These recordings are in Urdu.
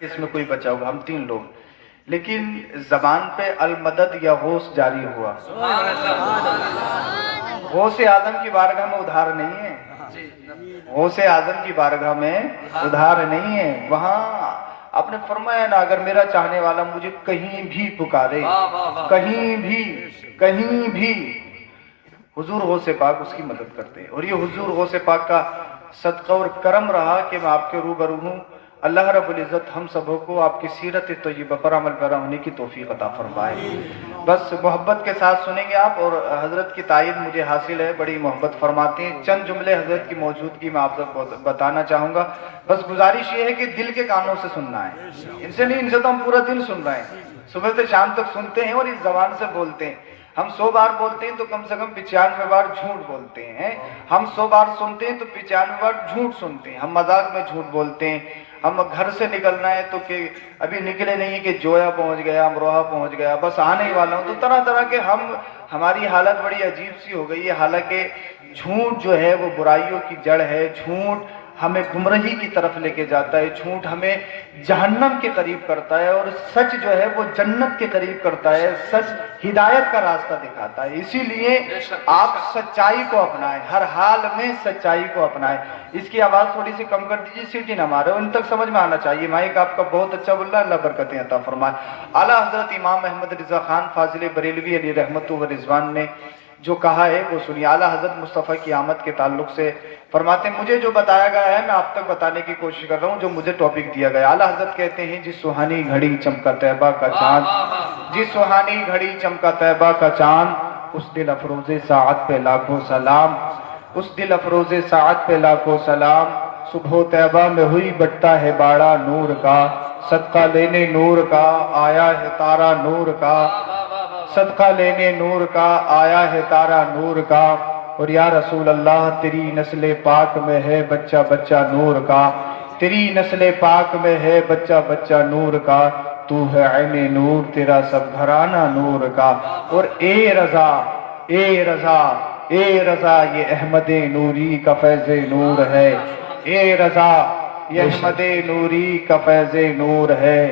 اس میں کوئی بچا ہوا، ہم 3 لوگ، لیکن زبان پہ المدد یا غوث جاری ہوا۔ غوث اعظم کی بارگاہ میں ادھار نہیں ہے، غوث اعظم کی بارگاہ میں ادھار نہیں ہے۔ وہاں آپ نے فرمایا نا، اگر میرا چاہنے والا مجھے کہیں بھی پکارے، کہیں بھی حضور غوث پاک اس کی مدد کرتے ہیں۔ اور یہ حضور غوث پاک کا صدقہ اور کرم رہا کہ میں آپ کے روبرو ہوں۔ اللہ رب العزت ہم سبوں کو آپ کی سیرت طیبہ پر عمل پیرا ہونے کی توفیق عطا فرمائے۔ بس محبت کے ساتھ سنیں گے آپ، اور حضرت کی تائید مجھے حاصل ہے، بڑی محبت فرماتے ہیں۔ چند جملے حضرت کی موجودگی میں آپ کو بتانا چاہوں گا۔ بس گزارش یہ ہے کہ دل کے کانوں سے سننا ہے، ان سے نہیں، ان سے تو ہم پورا دن سن رہے ہیں، صبح سے شام تک سنتے ہیں اور اس زبان سے بولتے ہیں۔ ہم 100 بار بولتے ہیں تو کم سے کم 95 بار جھوٹ بولتے ہیں۔ ہم 100 بار سنتے ہیں تو 95 بار جھوٹ سنتے ہیں۔ ہم مذاق میں جھوٹ بولتے ہیں۔ ہم گھر سے نکلنا ہے تو کہ ابھی نکلے نہیں کہ جویا پہنچ گیا، امروہہ پہنچ گیا، بس آنے ہی والا ہوں، تو طرح طرح کے ہماری حالت بڑی عجیب سی ہو گئی ہے۔ حالانکہ جھوٹ جو ہے وہ برائیوں کی جڑ ہے، جھوٹ ہمیں گمراہی کی طرف لے کے جاتا ہے، جھوٹ ہمیں جہنم کے قریب کرتا ہے، اور سچ جو ہے وہ جنت کے قریب کرتا ہے، سچ ہدایت کا راستہ دکھاتا ہے۔ اسی لیے آپ سچائی کو اپنائیں، ہر حال میں سچائی کو اپنائیں۔ اس کی آواز تھوڑی سی کم کر دیجیے، سیٹی نہ مارے، ان تک سمجھ میں آنا چاہیے۔ مائک آپ کا بہت اچھا بول رہا ہے، اللہ برکتیں عطا فرمائے۔ اعلیٰ حضرت امام احمد رضا خان فاضل بریلوی علیہ رحمت و رضوان نے جو کہا ہے وہ سنیے۔ اعلیٰ حضرت مصطفیٰ کی آمد کے تعلق سے فرماتے ہیں، مجھے جو بتایا گیا ہے میں آپ تک بتانے کی کوشش کر رہا ہوں، جو مجھے ٹاپک دیا گیا۔ اعلیٰ حضرت کہتے ہیں، جس سہانی گھڑی چمکا طیبہ کا چاند، جس سہانی گھڑی چمکا طیبہ کا چاند، اس دل افروز ساعت پہ لاکھوں سلام، اس دل افروز ساعت پہ لاکھوں سلام۔ صبح طیبہ میں ہوئی بٹتا ہے باڑا نور کا، صدقہ لینے نور کا آیا ہے تارا نور کا، صدقہ لینے نور کا آیا ہے تارا نور کا۔ اور یا رسول اللہ تیری نسل پاک میں ہے بچہ بچہ نور کا، تیری نسل پاک میں ہے بچہ بچہ نور کا، تو ہے عین نور تیرا سب گھرانہ نور کا۔ اور اے رضا، اے رضا، اے رضا، یہ احمد نوری کا فیض نور ہے، اے رضا یہ احمد نوری کا فیض نور ہے۔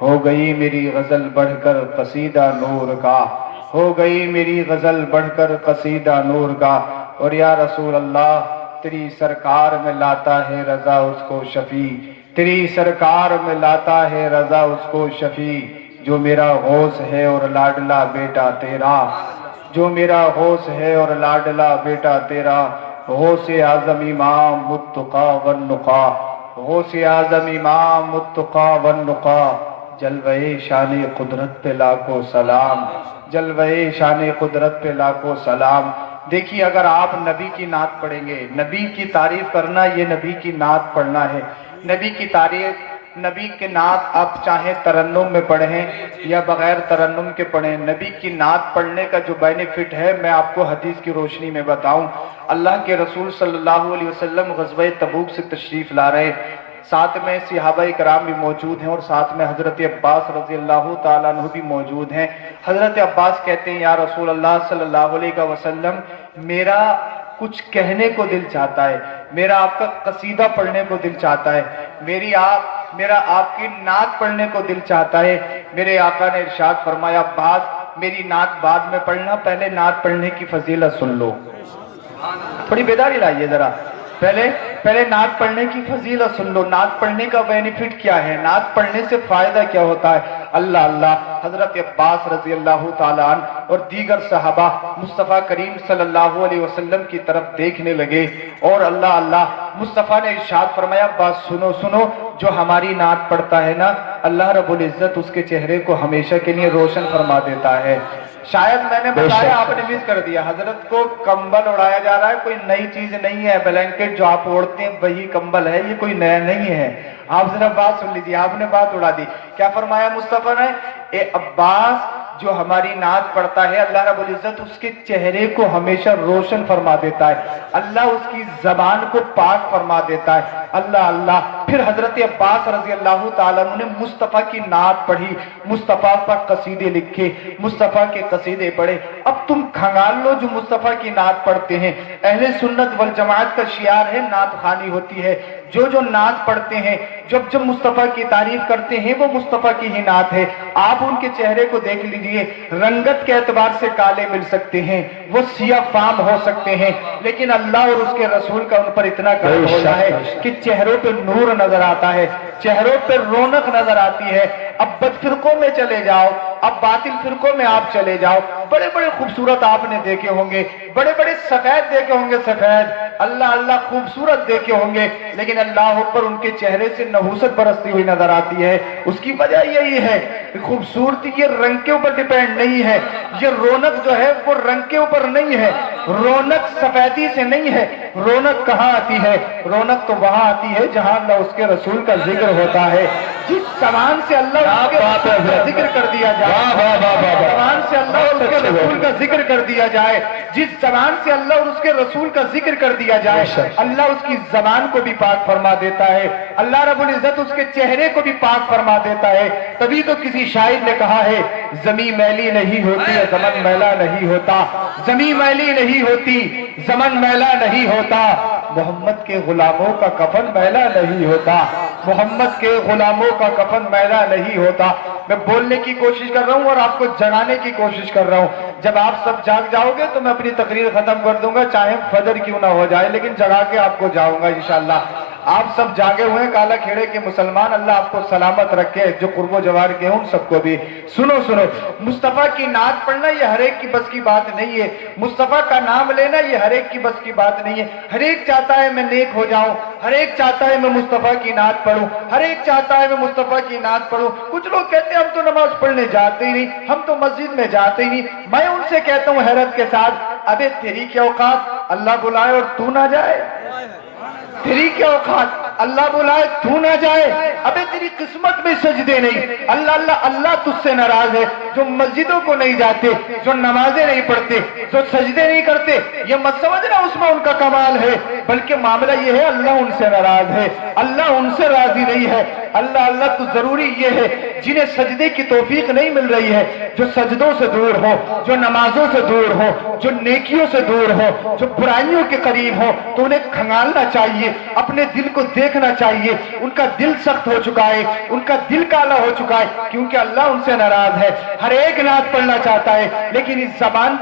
ہو گئی میری غزل بڑھ کر قصیدہ نور کا، ہو گئی میری غزل بڑھ کر قصیدہ نور کا۔ اور یا رسول اللہ تیری سرکار میں لاتا ہے رضا اس کو شفیع، تیری سرکار میں لاتا ہے رضا اس کو شفیع، جو میرا غوث ہے اور لاڈلا بیٹا تیرا، جو میرا غوث ہے اور لاڈلا بیٹا تیرا، غوث اعظم امام متقی والنقا، غوث اعظم امام متقی والنقا، جلوہ شان قدرت پہ لاکھوں سلام، جلوہ شان قدرت پہ لاکھوں سلام۔ دیکھیے اگر آپ نبی کی نعت پڑھیں گے، نبی کی تعریف کرنا یہ نبی کی نعت پڑھنا ہے۔ نبی کی تعریف، نبی کی نعت آپ چاہیں ترنم میں پڑھیں یا بغیر ترنم کے پڑھیں، نبی کی نعت پڑھنے کا جو بینیفٹ ہے میں آپ کو حدیث کی روشنی میں بتاؤں۔ اللہ کے رسول صلی اللہ علیہ وسلم غزوہ تبوک سے تشریف لا رہے، ساتھ میں صحابہ کرام بھی موجود ہیں، اور ساتھ میں حضرت عباس رضی اللہ تعالیٰ عنہ بھی موجود ہیں۔ حضرت عباس کہتے ہیں، یا رسول اللہ صلی اللہ علیہ وسلم میرا کچھ کہنے کو دل چاہتا ہے، میرا آپ کا قصیدہ پڑھنے کو دل چاہتا ہے، میرا آپ کی نعت پڑھنے کو دل چاہتا ہے۔ میرے آقا نے ارشاد فرمایا، عباس میری نعت بعد میں پڑھنا، پہلے نعت پڑھنے کی فضیلت سن لو۔ تھوڑی بیداری لائیے ذرا، پہلے نعت پڑھنے کی فضیلت سن لو۔ نعت پڑھنے کا بینیفٹ کیا ہے، نعت پڑھنے سے فائدہ کیا ہوتا ہے؟ اللہ اللہ۔ حضرت عباس رضی اللہ تعالیٰ عنہ اور دیگر صحابہ مصطفیٰ کریم صلی اللہ علیہ وسلم کی طرف دیکھنے لگے، اور اللہ اللہ مصطفیٰ نے ارشاد فرمایا، بات سنو سنو، جو ہماری نعت پڑھتا ہے نا، اللہ رب العزت اس کے چہرے کو ہمیشہ کے لیے روشن فرما دیتا ہے۔ شاید میں نے بتایا آپ نے مس کر دیا، حضرت کو کمبل اڑایا جا رہا ہے، کوئی نئی چیز نہیں ہے، بلینکٹ جو آپ اوڑھتے ہیں وہی کمبل ہے، یہ کوئی نیا نہیں ہے۔ آپ ذرا بات سن لیجیے، آپ نے بات اڑا دی۔ کیا فرمایا مصطفیٰ نے؟ اے عباس جو ہماری نعت پڑھتا ہے، اللہ رب العزت اس کے چہرے کو ہمیشہ روشن فرما دیتا ہے، اللہ اس کی زبان کو پاک فرما دیتا ہے۔ اللہ اللہ۔ پھر حضرت عباس رضی اللہ تعالیٰ عنہ نے مصطفیٰ کی نعت پڑھی، مصطفیٰ پر قصیدے لکھے، مصطفیٰ کے قصیدے پڑھے۔ اب تم کھنگال لو جو مصطفیٰ کی نعت پڑھتے ہیں، اہل سنت والجماعت کا شعار ہے نعت خوانی ہوتی ہے۔ جو نعت پڑھتے ہیں، جب مصطفیٰ کی تعریف کرتے ہیں، وہ مصطفیٰ کی ہی نعت ہے۔ آپ ان کے چہرے کو دیکھ لیجئے، رنگت کے اعتبار سے کالے مل سکتے ہیں، وہ سیاہ فام ہو سکتے ہیں، لیکن اللہ اور اس کے رسول کا ان پر اتنا کرم ہوتا ہے کہ چہروں پہ نور نظر آتا ہے، چہروں پہ رونق نظر آتی ہے۔ اب بد فرقوں میں چلے جاؤ، اب باطل فرقوں میں آپ چلے جاؤ، بڑے بڑے خوبصورت آپ نے دیکھے ہوں گے، بڑے بڑے سفید دیکھے ہوں گے، سفید اللہ اللہ خوبصورت دیکھے ہوں گے، لیکن اللہ پر ان کے چہرے سے نحوست برستی ہوئی نظر آتی ہے۔ اس کی وجہ یہی ہے کہ خوبصورتی یہ رنگ کے اوپر ڈیپینڈ نہیں ہے، یہ رونق جو ہے وہ رنگ کے اوپر نہیں ہے، رونق سفیدی سے نہیں ہے۔ رونق کہاں آتی ہے؟ رونق تو وہاں آتی ہے جہاں اللہ اس کے رسول کا ذکر ہوتا ہے۔ جس زبان سے اللہ اس کے رسول کا ذکر کر دیا جائے، زبان سے اللہ اور اس کے رسول کا ذکر کر دیا جائے، جس زبان سے اللہ اور اس کے رسول کا ذکر کر دیا جائے، اللہ اس کی زبان کو بھی پاک فرما دیتا ہے، اللہ رب العزت اس کے چہرے کو بھی پاک فرما دیتا ہے۔ تبھی تو کسی شاعر نے کہا ہے زمین میلی نہیں ہوتی زمن میلا نہیں ہوتا، زمین میلی نہیں ہوتی زمن میلا نہیں ہوتا، محمد کے غلاموں کا کفن میلا نہیں ہوتا، محمد کے غلاموں کا کفن میلا نہیں ہوتا۔ میں بولنے کی کوشش کر رہا ہوں اور آپ کو جگانے کی کوشش کر رہا ہوں۔ جب آپ سب جاگ جاؤ گے تو میں اپنی تقریر ختم کر دوں گا، چاہے فجر کیوں نہ ہو جائے، لیکن جگا کے آپ کو جاؤں گا انشاءاللہ۔ آپ سب جاگے ہوئے ہیں کالا کھیڑے کے مسلمان، اللہ آپ کو سلامت رکھے، جو قرب و جوار کے ہیں ان سب کو بھی۔ سنو مصطفیٰ کی نعت پڑھنا یہ ہر ایک کی بس کی بات نہیں ہے، مصطفیٰ کا نام لینا یہ ہر ایک کی بس کی بات نہیں ہے۔ ہر ایک چاہتا ہے میں نیک ہو جاؤں، ہر ایک چاہتا ہے میں مصطفیٰ کی نعت پڑھوں، ہر ایک چاہتا ہے میں مصطفیٰ کی نعت پڑھوں۔ کچھ لوگ کہتے ہیں ہم تو نماز پڑھنے جاتے ہی نہیں، ہم تو مسجد میں جاتے ہی نہیں۔ میں ان سے کہتا ہوں حیرت کے ساتھ، ابے تیری کیا اوقات اللہ بلائے اور تو نہ جائے؟ تیری کیا اوقات اللہ بلائے تو نہ جائے؟ ابے تیری قسمت میں سجدے نہیں، اللہ اللہ اللہ تجھ سے ناراض ہے۔ جو مسجدوں کو نہیں جاتے، جو نمازیں نہیں پڑھتے، جو سجدے نہیں کرتے، یہ مت سمجھنا اس میں ان کا کمال ہے، بلکہ معاملہ یہ ہے اللہ ان سے ناراض ہے، اللہ ان سے راضی نہیں ہے۔ اللہ اللہ تو ضروری یہ ہے جنہیں سجدے کی توفیق نہیں مل رہی ہے، جو سجدوں سے دور ہو، جو نمازوں سے دور ہو، جو نیکیوں سے دور ہو، جو برائیوں کے قریب ہو، تو انہیں کھنگالنا چاہیے، اپنے دل کو دیکھنا چاہیے۔ ان کا دل سخت ہو چکا ہے، ان کا دل کالا ہو چکا ہے، کیونکہ اللہ ان سے ناراض ہے۔ ہر ایک نعت پڑھنا چاہتا ہے، لیکن اس زبان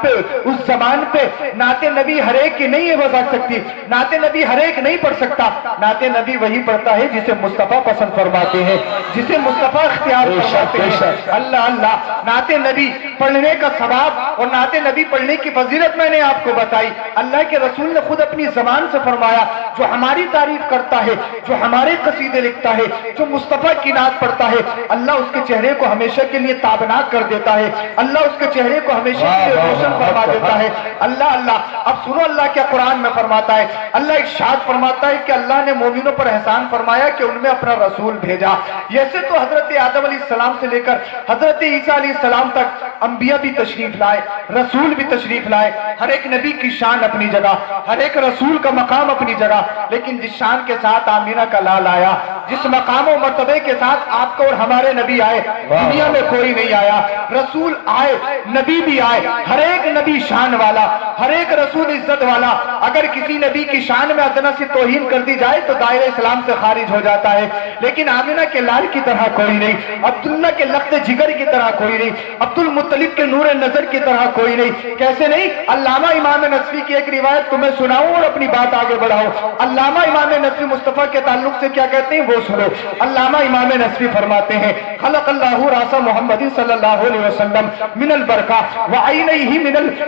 پہ نعت نبی ہر ایک کی نہیں ہو سکتی، نعت نبی ہر ایک نہیں پڑھ سکتا۔ نعت نبی وہی پڑھتا ہے جسے مصطفیٰ پسند فرماتے ہیں، جسے مصطفیٰ اختیار فرماتے ہیں۔ اللہ اللہ نعت نبی پڑھنے کا ثواب اور نعت نبی پڑھنے کی فضیلت میں نے آپ کو بتائی۔ اللہ کے رسول نے خود اپنی زبان سے فرمایا، جو ہماری تعریف کرتا ہے، جو ہمارے قصیدے لکھتا ہے، جو مصطفیٰ کی نعت پڑھتا ہے، اللہ اس کے چہرے کو ہمیشہ کے لیے تابناک کر دیتا ہے، اللہ اس کے چہرے کو ہمیشہ کے لیے روشن فرما دیتا ہے۔ اللہ اللہ اب سنو اللہ کیا قرآن میں فرماتا ہے۔ اللہ ارشاد فرماتا ہے کہ اللہ نے مومنوں پر احسان فرمایا کہ ان میں اپنا رسول بھیجا۔ جیسے تو حضرت آدم علیہ السلام سے لے کر حضرت عیسیٰ علیہ السلام تک انبیاء بھی تشریف لائے، رسول بھی تشریف لائے۔ ہر ایک نبی کی شان اپنی جگہ، ہر ایک رسول کا مقام اپنی جگہ، لیکن جس شان کے ساتھ آمینہ کا لال آیا، جس مقام و مرتبے کے ساتھ آپ کو اور ہمارے نبی آئے، دنیا میں کوئی نہیں آیا۔ رسول آئے، نبی بھی آئے، ہر ایک نبی شان والا، ہر ایک رسول عزت والا۔ اگر کسی نبی کی شان میں ادنا سی توہین کر دی جائے تو دائرہ اسلام سے خارج ہو جاتا ہے، لیکن آمینہ کے لال کی طرح کوئی نہیں، عبداللہ کے لخت جگر کی طرح کوئی نہیں، عبد المطلب کے نور نظر کی طرح کوئی نہیں۔ کیسے نہیں؟ علامہ امام نصفی کی ایک روایت تمہیں سناؤں اور اپنی بات آگے بڑھاؤں۔ علامہ امام نصفی مصطفیٰ کے تعلق سے کیا کہتے ہیں وہ سنو۔ علامہ امام نصفی فرماتے ہیں خلق اللہ راس محمد صلی اللہ علیہ وسلم من البرکہ وعینیہ من الحیاء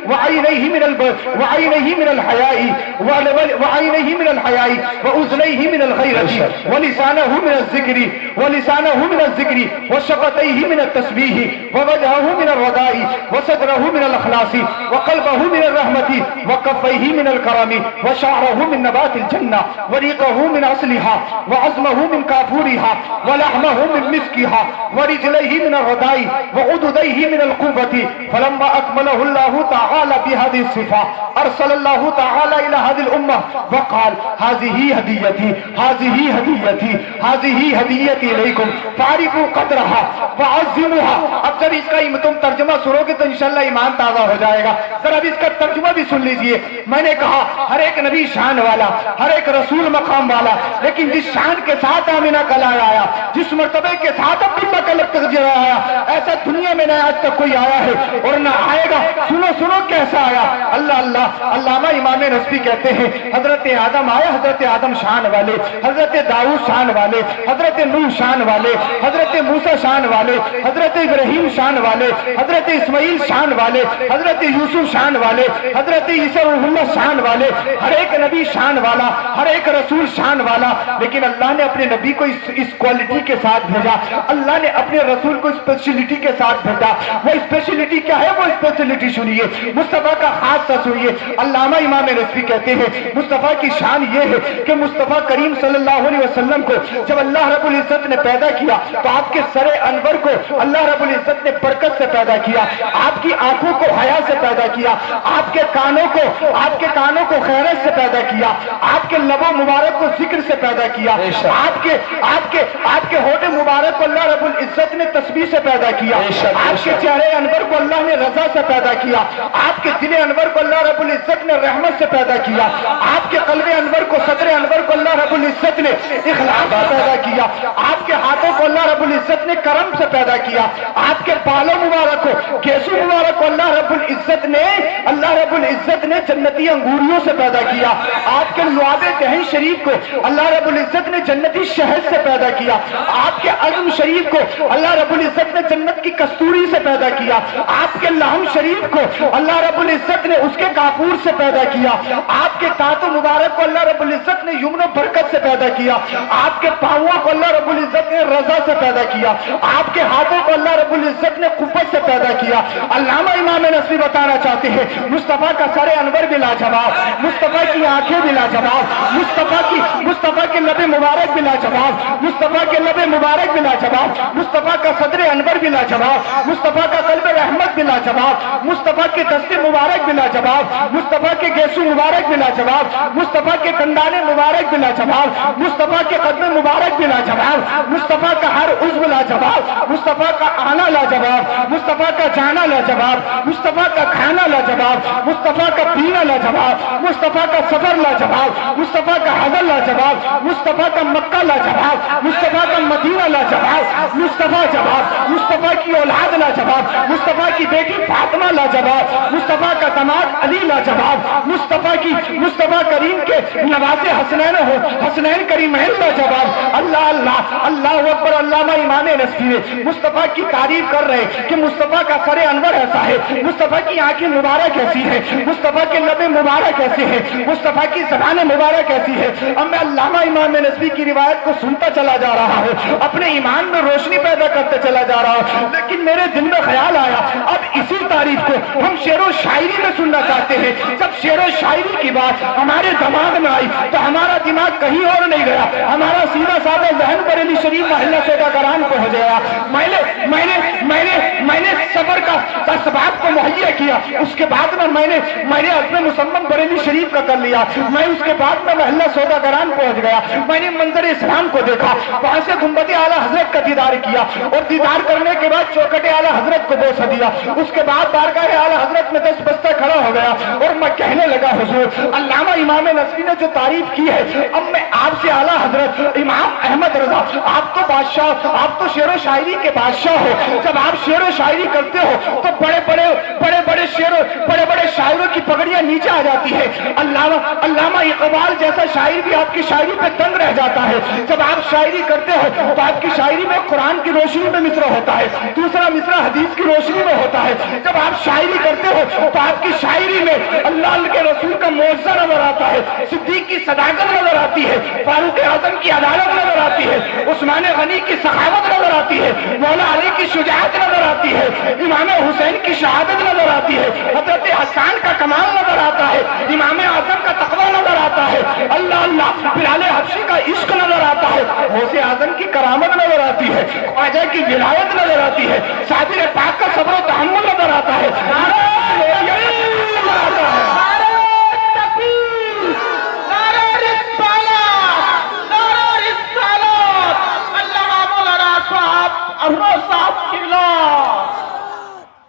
واذنیہ من الغیرۃ ولسانہ من الذکر وشفتیہ من التسبیح ووجہہ من الرضا الرضاء وصدره من الاخلاص وقلبه من الرحمة وكفيه من الكرم وشعره من نبات الجنة وريقه من اصلها وعظمه من كافورها ولحمه من مسكها ورجليه من الرضاء وعضديه من القوة. فلما اكمله الله تعالى بهذه الصفة ارسل الله تعالى الى هذه الامة وقال هذه هديتي هذه هدیتی هذه هدیتی علیکم فعرفوا قدرها وعظموها. اب جب اس کا تم ترجمہ سنو گے تو انشاءاللہ ایمان تازہ ہو جائے گا. ذرا اب اس کا ترجمہ بھی سن لیجئے. میں نے کہا ہر ایک نبی شان والا, ہر ایک رسول مقام والا, لیکن جس شان کے ساتھ آمینہ کا لایا آیا, جس مرتبے کے ساتھ عبداللہ کا لفظ آیا, ایسا دنیا میں نہ آج تک کوئی آیا ہے اور نہ آئے گا. سنو سنو کیسا آیا. اللہ اللہ. علامہ امام نصفی کہتے ہیں حضرت آدم آیا, حضرت آدم شان والے, حضرت داؤد شان والے, حضرت نوح شان والے, حضرت موسیٰ شان والے, حضرت ابراہیم شان والے, حضرت اسماعیل شان والے, حضرت یوسف شان والے, حضرت عیسیٰ روح اللہ شان والے. ہر ایک نبی شان والا, ہر ایک رسول شان والا, لیکن اللہ نے اپنے نبی کو اس کوالٹی کے ساتھ بھیجا. اللہ نے اپنے رسول کو اسپیشلٹی کے ساتھ بھیجا. وہ اسپیشلٹی کیا ہے؟ وہ اسپیشلٹی سنیے, مصطفیٰ کا خاصہ سنیے. علامہ امام نصفی کہتے ہیں مصطفیٰ کی شان یہ ہے کہ مصطفیٰ کریم صلی اللہ علیہ وسلم کو جب اللہ رب العزت نے پیدا کیا تو آپ کے سر انور کو اللہ رب العزت نے برکت سے پیدا کیا, آپ کی آنکھوں کو حیا سے پیدا کیا, آپ کے کانوں کو خیرت سے پیدا کیا, آپ کے لبوں مبارک کو ذکر سے پیدا کیا, آپ کے ہونٹ مبارک کو اللہ رب العزت نے تسبیح سے پیدا کیا, آپ کے چہرے انور کو اللہ نے رضا سے پیدا کیا, آپ کے دل انور کو اللہ رب العزت نے رحمت سے پیدا کیا, آپ کے قلب انور کو صدر انور کو اللہ رب العزت نے اخلاص سے پیدا کیا, آپ کے ہاتھوں کو اللہ رب العزت نے کرم سے پیدا کیا, آپ کے بالوں مبارک کو, کیسو مبارک کو اللہ رب العزت نے جنتی انگوریوں سے پیدا کیا, آپ کے لعاب دہن شریف کو اللہ رب العزت نے جنتی شہد سے پیدا کیا, آپ کے عظم شریف کو اللہ رب العزت نے جنت کی کستوری سے پیدا کیا, آپ کے لحم شریف کو اللہ رب العزت نے اس کے کافور سے پیدا کیا, آپ کے دانت مبارک کو اللہ رب العزت نے یمن و برکت سے پیدا کیا, آپ کے پاؤں کو اللہ رب العزت نے رضا سے پیدا کیا, آپ کے ہاتھوں کو اللہ رب العزت نے قوت سے پیدا کیا. علامہ امام نصفی بتانا چاہتے ہیں مصطفیٰ کا سر انور بھی لاجواب, مصطفیٰ کی آنکھیں بھی لاجواب, مصطفیٰ کے لب مبارک بھی لاجواب, مصطفیٰ کے لب مبارک بھی لاجواب, مصطفیٰ کا صدر انور بھی لاجواب, مصطفیٰ کا قلب رحمت بھی لاجواب, مصطفیٰ کے دست مبارک بھی لاجواب, مصطفیٰ کے گیسو مبارک بھی لاجواب, مصطفیٰ کے دندان مبارک بھی لاجواب, مصطفیٰ کے قدم مبارک بھی لاجواب, مصطفیٰ کا ہر عضو لاجواب, مصطفیٰ کا آنا لاجواب, مصطفیٰ کا جانا لاجواب, مصطفیٰ کا کھانا لاجواب, مصطفیٰ کا پینا لاجواب, مصطفیٰ کا سفر لاجواب, مصطفیٰ کا حضر لاجواب, مصطفیٰ کا مکہ لاجواب, مصطفیٰ کا مدینہ لاجواب, مصطفیٰ جواب, مصطفیٰ کی اولاد لاجواب, مصطفیٰ کی بیٹی فاطمہ لاجواب, مصطفیٰ کا داماد علی لاجواب, مصطفیٰ کریم کے نواسے حسنین کریمین لاجواب. اللہ اللہ اللہ اکبر. علامہ امام نصفی مصطفیٰ کی تعریف کر رہے کہ مصطفیٰ کا سر انور ایسا ہے, مصطفیٰ کی آنکھیں مبارک ایسی ہے, مصطفیٰ کے لب مبارک ایسے ہیں, مصطفیٰ کی زبان مبارک ایسی ہے. اب میں علامہ امام نصفی کی روایت کو سنتا چلا جا رہا ہوں, اپنے ایمان میں روشنی پیدا کرتے چلا جا رہا ہوں, لیکن میرے دل میں خیال آیا اب اسی تعریف کو ہم شعر و شاعری میں سننا چاہتے ہیں. جب شعر و شاعری کی بات ہمارے دماغ میں آئی تو ہمارا دماغ کہیں اور نہیں گیا, ہمارا سیدھا سادہ ذہن بریلی شریف محلہ سوداگران پہنچ گیا. میں نے صبر کا اسباب کو مہیا کیا, اس کے بعد میں نے عزم مصمم بریلی شریف کا کر لیا, میں اس کے بعد میں محلہ سوداگران پہنچ گیا, میں نے منظر اسلام کو دیکھا, وہاں سے گنبد اعلیٰ حضرت کا دیدار کیا اور دیدار کرنے کے بعد چوکھٹ اعلیٰ حضرت کو بوسہ دیا, اس کے بعد بارگاہ اعلیٰ حضرت میں دست بستہ کھڑا ہو گیا اور میں کہنے لگا حضور علامہ امام نصفی نے جو تعریف کی ہے اب میں آپ سے اعلیٰ حضرت امام احمد رضا, آپ تو بادشاہ, آپ تو شعر و شاعری کے بادشاہ ہو, جب آپ شعر و شاعری کرتے ہو تو بڑے بڑے شاعروں کی پگڑیاں نیچے آ جاتی ہے. علامہ اقبال جیسا شاعر بھی آپ کی شاعری پہ دنگ رہ جاتا ہے. جب آپ شاعری کرتے ہو تو آپ کی شاعری میں قرآن کی روشنی میں مصرع ہوتا ہے, دوسرا مصرع حدیث کی روشنی میں ہوتا ہے. جب آپ شاعری کرتے ہو تو آپ کی شاعری میں اللہ کے رسول کا معجزہ نظر آتا ہے, صدیق کی صداقت نظر آتی ہے, فاروق اعظم کی عدالت نظر آتی ہے, عثمان غنی کی سخاوت نظر آتی ہے, مولا علی کی شجاعت نظر آتی ہے، امام حسین کی شہادت نظر آتی ہے، حضرت حسان کا کمال نظر آتا ہے، امام اعظم کا تقوی نظر آتا ہے، اللہ اللہ بلال حبشی کا عشق نظر آتا ہے، غوث اعظم کی کرامت نظر آتی ہے، خواجہ کی ولایت نظر آتی ہے، صابر پاک کا صبر و تحمل نظر آتا ہے،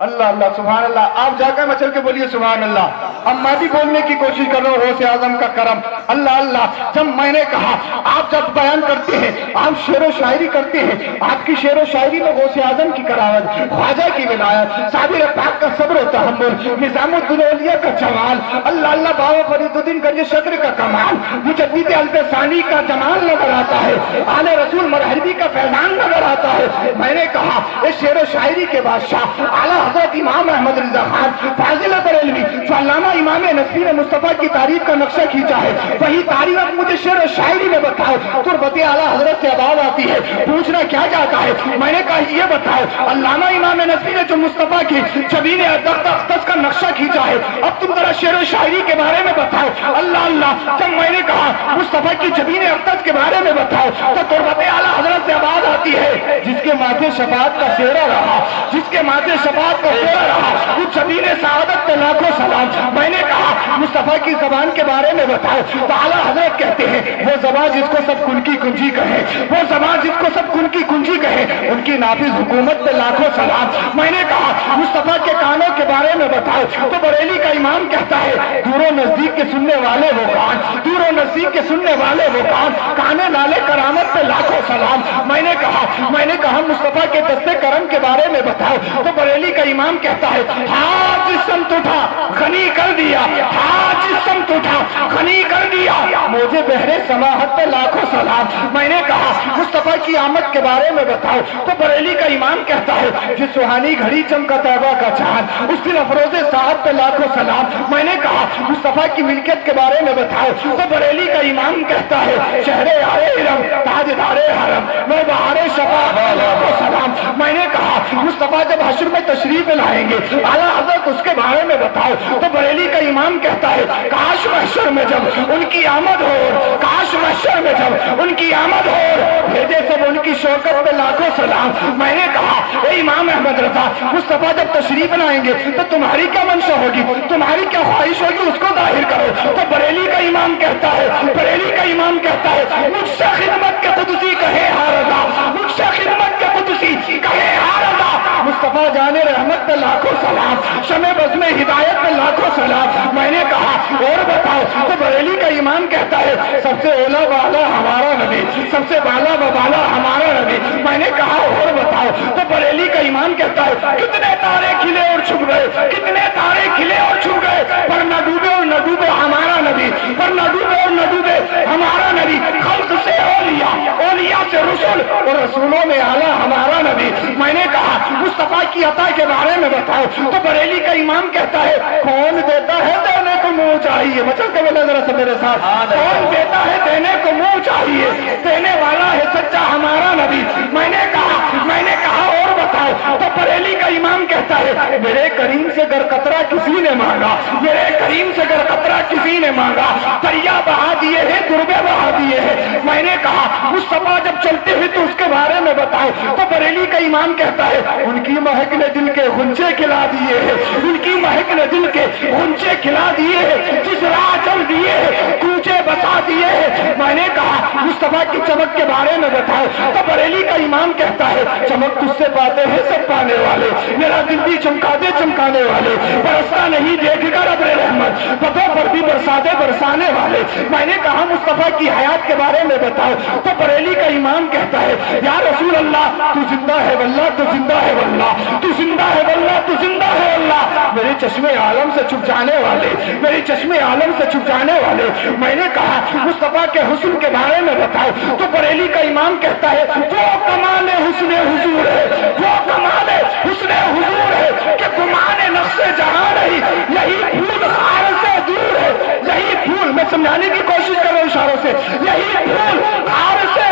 اللہ اللہ سبحان اللہ. آپ جا کر مچل کے بولیے سبحان اللہ. اب میں بھی بولنے کی کوشش کر رہا ہوں غوث اعظم کا کرم. اللہ اللہ. جب میں نے کہا آپ جب بیان کرتے ہیں، آپ شعر و شاعری کرتے ہیں، آپ کی شعر و شاعری میں غوث اعظم کی کرامت، خواجہ کی ولایت، صابر پاک کا صبر و تحمل، نظام الدین اولیاء کا جمال، اللہ اللہ بابا فرید الدین گنج شکر کا کمال، مجدد الفسانی کا جمال نظر آتا ہے، آل رسول مرحبی کا فیضان نظر آتا ہے. میں نے کہا اس شعر و شاعری کے بادشاہ اعلیٰ حضرت امام احمد رضا خان فاضل بریلوی جو علامہ امام نصفی نے مصطفیٰ کی تعریف کا نقشہ کھینچا ہے، وہی تعریف مجھے شعر و شاعری میں بتاؤ. تربت اعلیٰ حضرت سے آواز آتی ہے، پوچھنا کیا جاتا ہے. میں نے کہا یہ بتاؤ علامہ امام نصفی نے جو مصطفیٰ کی جبین اقدس کا نقشہ کھینچا ہے، اب تم ذرا شعر و شاعری کے بارے میں بتاؤ. اللہ اللہ. جب میں نے کہا مصطفیٰ کی جبین اقدس کے بارے میں بتاؤ تو تربت اعلیٰ حضرت سے آواز آتی ہے، جس کے ماتھے شفاعت کا سہرا رہا، جس کے ماتھے شفاعت کا سہرا رہا، اس جبین سعادت پہ لاکھوں سلام. میں نے کہا مصطفیٰ کی زبان کے بارے میں بتاؤ تو اعلیٰ حضرت کہتے ہیں وہ زبان جس کو سب کن کی کنجی کہے، وہ زبان جس کو سب کن کی کنجی کہے، ان کی نافذ حکومت پہ لاکھوں سلام. میں نے کہا مصطفیٰ کے کانوں کے بارے میں بتاؤ تو بریلی کا امام کہتا ہے دور و نزدیک کے سننے والے وہ کان، دور و نزدیک کے سننے والے وہ کان، کانے لالے کرامت پہ لاکھوں سلام. میں نے کہا مصطفیٰ کے دستے کرم کے بارے میں بتاؤ تو بریلی کا امام کہتا ہے ہاتھ جس سمت اٹھا غنی کر دیا، ہاتھ جس سمت اٹھا غنی کر دیا، مجھے بہرے سماحت پہ لاکھوں سلام. میں نے کہا مصطفیٰ کی آمد کے بارے میں بتاؤ تو بریلی کا امام کہتا ہے جس سہانی گھڑی چمکا طیبہ کا چاند، اس دن افروز صاحب پہ لاکھوں سلام. میں نے کہا مصطفیٰ کی ملکیت کے بارے میں بتاؤ تو بریلی کا امام کہتا ہے شہر آرے حرم تاجدار حرم میں بہار شفاعت پہ لاکھوں سلام. میں نے کہا مصطفیٰ جب حشر میں تشریف لائیں گے اعلیٰ حضرت اس کے بارے میں بتاؤ تو بریلی کا امام کہتا ہے کاش محشر میں جب ان کی آمد ہو، کاش محشر میں جب ان کی آمد ہو، بھیجے سب ان کی شوکت پہ لاکھوں سلام. میں نے کہا اے امام احمد رضا مصطفیٰ جب تشریف لائیں گے تو تمہاری کیا منشا ہوگی، تمہاری کیا خواہش ہوگی، اس کو ظاہر کرو. تو بریلی کا امام کہتا ہے، بریلی کا امام کہتا ہے مجھ سے خدمت کے قدسی کہے ہاں رضا، مجھ سے خدمت کے قدسی کہے ہاں رضا. مصطفیٰ جانے رحمت پہ لاکھوں سلام، شمع بزم ہدایت پہ لاکھوں سلام. میں نے کہا اور بتاؤ تو بریلی کا امام کہتا ہے سب سے اولا والا ہمارا نبی، سب سے بالا و بالا ہمارا نبی. میں نے کہا اور بتاؤ تو بریلی کا امام کہتا ہے کتنے تارے کھلے اور چھپ گئے، کتنے تارے کھلے اور چھپ گئے، پر نہ ڈوبے اور نہ ڈوبے ہمارا نبی، پر نہ ڈوبے اور نہ ڈوبے ہمارا نبی. خلق سے اولیاء، اولیاء سے رسول اور رسولوں میں اعلیٰ ہمارا نبی. میں نے کہا مصطفیٰ کی عطا کے بارے میں بتاؤ تو بریلی کا امام کہتا ہے کون دیتا ہے دینے کو منہ چاہیے. مچل کے بولے ذرا سے میرے ساتھ، کون دیتا ہے دینے کو منہ چاہیے، دینے والا ہے سچا ہمارا نبی. میں نے کہا اور بتاؤ تو بریلی کا امام کہتا ہے میرے کریم سے گر قطرہ کسی نے مانگا، میرے کریم سے گر قطرہ کسی نے مانگا، دریا بہا دیے ہیں دربے بہا دیے ہیں. میں نے کہا مصطفیٰ جب چلتے ہوئے تو اس کے بارے میں بتاؤ تو بریلی کا امام کہتا ہے ان کی مہک نے دل کے غنچے کھلا دیے ہیں، ان کی مہک نے دل کے غنچے کھلا دیے ہیں، جس راہ چل دیے ہیں کوچے بسا دیے ہیں. میں نے کہا مصطفیٰ کی چمک کے بارے میں بتاؤ تو بریلی کا امام کہتا ہے چمک تجھ سے پاتے ہیں سب پانے والے، میرا دل بھی چمکا دے چمکانے والے، برستا نہیں دیکھ کر ابر رحمت پتوں پر بھی برسا دے برسانے والے. میں نے کہا مصطفیٰ کی حیات کے بارے میں بتاؤ تو بریلی کا امام کہتا ہے یا رسول اللہ تو زندہ ہے واللہ، تو زندہ ہے واللہ، تو زندہ ہے واللہ، تو زندہ ہے واللہ. میرے چشمے عالم سے چھپ جانے والے، میرے چشمے عالم سے چھپ جانے والے. میں نے کہا مصطفیٰ کے حسن کے بارے میں بتاؤ تو بریلی کا امام کہتا ہے وہ کمال حسن حضور ہے، وہ کمال حسن حضور ہے کہ گمان نقش جہاں نہیں، یہی پھول خار سے دور ہے، یہی پھول، میں سمجھانے کی کوشش کر رہا ہوں اشاروں سے، یہی پھول خار سے